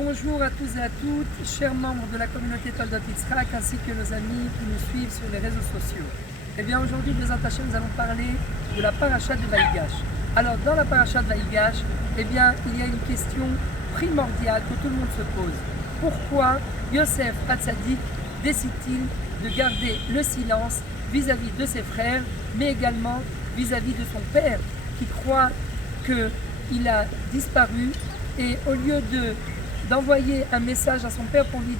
Bonjour à tous et à toutes, chers membres de la communauté Toldot Yitzhak, ainsi que nos amis qui nous suivent sur les réseaux sociaux. Eh bien aujourd'hui, Bezrat Hashem, nous allons parler de la paracha de Vaïgash. Alors dans la paracha de Vaïgash, eh bien il y a une question primordiale que tout le monde se pose. Pourquoi Yosef Hatzadik décide-t-il de garder le silence vis-à-vis de ses frères, mais également vis-à-vis de son père, qui croit qu'il a disparu, et au lieu d'envoyer un message à son père pour lui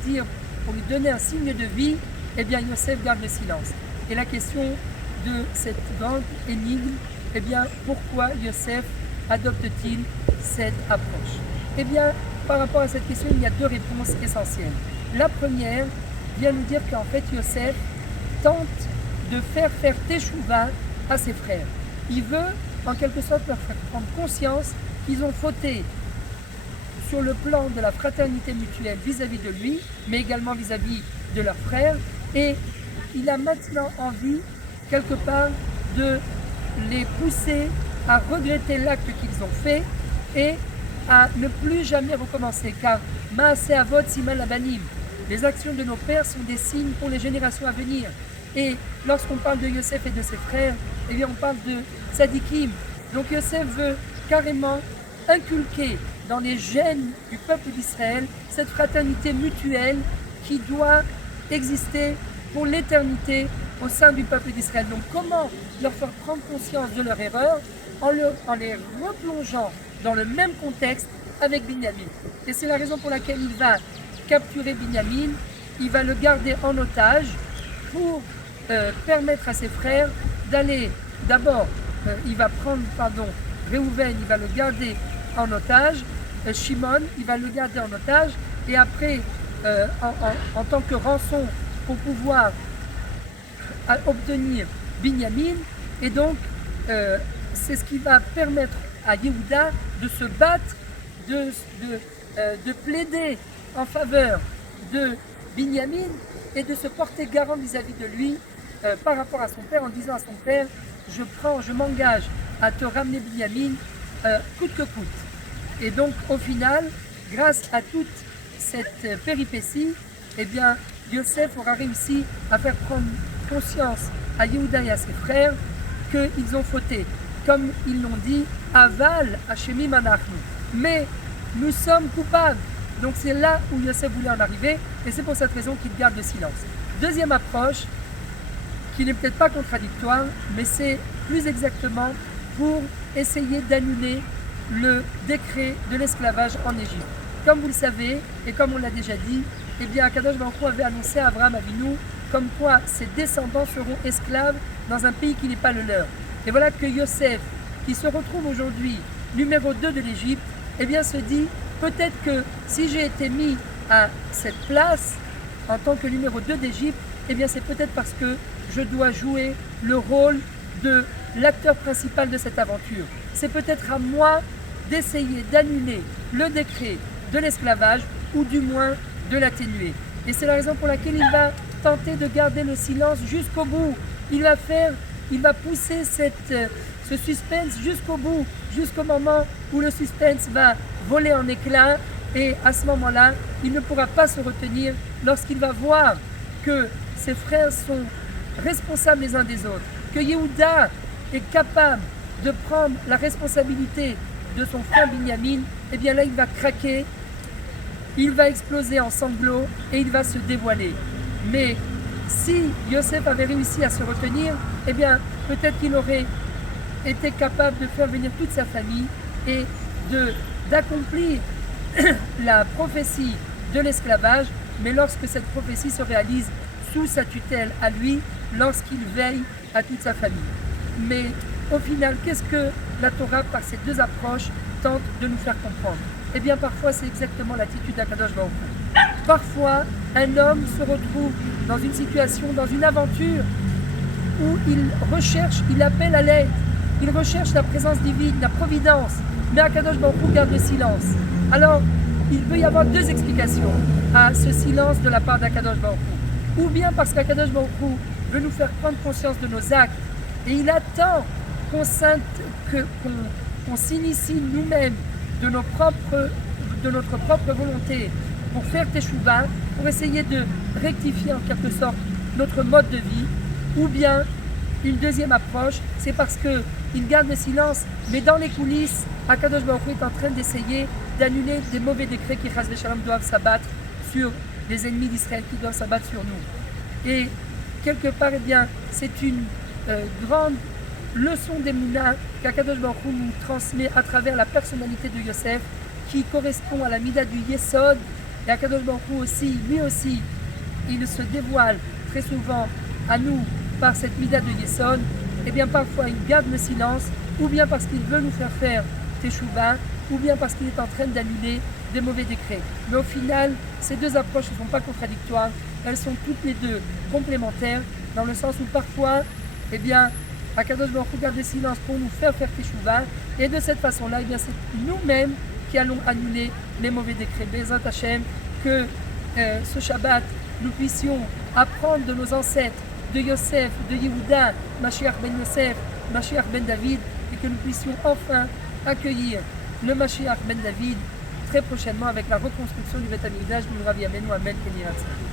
donner un signe de vie, eh bien Yosef garde le silence. Et la question de cette grande énigme, eh bien pourquoi Yosef adopte-t-il cette approche? Eh bien par rapport à cette question, il y a deux réponses essentielles. La première vient nous dire qu'en fait Yosef tente de faire teshuva à ses frères. Il veut en quelque sorte leur faire prendre conscience qu'ils ont fauté sur le plan de la fraternité mutuelle vis-à-vis de lui, mais également vis-à-vis de leurs frères, et il a maintenant envie, quelque part, de les pousser à regretter l'acte qu'ils ont fait et à ne plus jamais recommencer, car Maaseh Avot Siman Labanim, les actions de nos pères sont des signes pour les générations à venir. Et lorsqu'on parle de Yosef et de ses frères, eh bien on parle de tzadikim. Donc Yosef veut carrément inculquer dans les gènes du peuple d'Israël cette fraternité mutuelle qui doit exister pour l'éternité au sein du peuple d'Israël. Donc comment leur faire prendre conscience de leur erreur en les replongeant dans le même contexte avec Binyamin. Et c'est la raison pour laquelle il va capturer Binyamin, il va le garder en otage pour permettre à ses frères d'aller, d'abord, il va prendre, Réhouven, il va le garder en otage, Shimon, il va le garder en otage, et après, en tant que rançon pour pouvoir obtenir Binyamin, et donc c'est ce qui va permettre à Yehuda de se battre, de plaider en faveur de Binyamin et de se porter garant vis-à-vis de lui par rapport à son père, en disant à son père, je m'engage à te ramener Binyamin coûte que coûte. Et donc au final, grâce à toute cette péripétie, eh bien Yosef aura réussi à faire prendre conscience à Yehuda et à ses frères qu'ils ont fauté. Comme ils l'ont dit, Aval Hashemim Anachnu. Mais nous sommes coupables. Donc c'est là où Yosef voulait en arriver, et c'est pour cette raison qu'il garde le silence. Deuxième approche, qui n'est peut-être pas contradictoire, mais c'est plus exactement pour essayer d'annuler le décret de l'esclavage en Égypte. Comme vous le savez, et comme on l'a déjà dit, eh bien Akadosh Baruch Hu avait annoncé à Abraham Avinu comme quoi ses descendants seront esclaves dans un pays qui n'est pas le leur. Et voilà que Yosef, qui se retrouve aujourd'hui numéro 2 de l'Égypte, eh bien se dit, peut-être que si j'ai été mis à cette place en tant que numéro 2 d'Égypte, eh bien c'est peut-être parce que je dois jouer le rôle de l'acteur principal de cette aventure. C'est peut-être à moi d'essayer d'annuler le décret de l'esclavage, ou du moins de l'atténuer. Et c'est la raison pour laquelle il va tenter de garder le silence jusqu'au bout. Il va pousser ce suspense jusqu'au bout, jusqu'au moment où le suspense va voler en éclats, et à ce moment-là, il ne pourra pas se retenir lorsqu'il va voir que ses frères sont responsables les uns des autres, que Yehuda est capable de prendre la responsabilité de son frère Binyamin. Et bien là il va craquer, il va exploser en sanglots et il va se dévoiler. Mais si Yosef avait réussi à se retenir, eh bien peut-être qu'il aurait été capable de faire venir toute sa famille et d'accomplir la prophétie de l'esclavage, mais lorsque cette prophétie se réalise sous sa tutelle à lui, lorsqu'il veille à toute sa famille. Mais au final, qu'est-ce que la Torah, par ces deux approches, tente de nous faire comprendre? Eh bien parfois c'est exactement l'attitude d'Akadosh Baruch Hu. Parfois un homme se retrouve dans une situation, dans une aventure où il appelle à l'aide, il recherche la présence divine, la providence, mais Akadosh Baruch Hu garde le silence. Alors il peut y avoir deux explications à ce silence de la part d'Akadosh Baruch Hu. Ou bien parce qu'Akadosh Baruch Hu veut nous faire prendre conscience de nos actes, et il attend qu'on s'initie nous-mêmes de nos propres de notre propre volonté pour faire Teshuvah, pour essayer de rectifier en quelque sorte notre mode de vie, ou bien une deuxième approche, c'est parce qu'il garde le silence, mais dans les coulisses, Akadosh Baruch Hu est en train d'essayer d'annuler des mauvais décrets qui, Chas v'Shalom, doivent s'abattre sur les ennemis d'Israël, qui doivent s'abattre sur nous. Et quelque part, eh bien, c'est une grande leçon d'Emouna qu'Akadosh Baruch Hu nous transmet à travers la personnalité de Yosef, qui correspond à la mida du Yesod. Et Akadosh Baruch Hu aussi, lui aussi, il se dévoile très souvent à nous par cette mida de Yesod. Et bien parfois il garde le silence, ou bien parce qu'il veut nous faire Teshuvah, ou bien parce qu'il est en train d'annuler des mauvais décrets. Mais au final, ces deux approches ne sont pas contradictoires, elles sont toutes les deux complémentaires, dans le sens où parfois, eh bien, Akadosh Baruch Hu garde le silence pour nous faire Teshuvah, et de cette façon-là, eh bien, c'est nous-mêmes qui allons annuler les mauvais décrets. Bezrat Hashem, que ce Shabbat, nous puissions apprendre de nos ancêtres, de Yosef, de Yehuda, Mashiach ben Yosef, Mashiach ben David, et que nous puissions enfin accueillir le Mashiach ben David très prochainement avec la reconstruction du Beth Amikdash du Rav Yamenu Amen Keniratzah.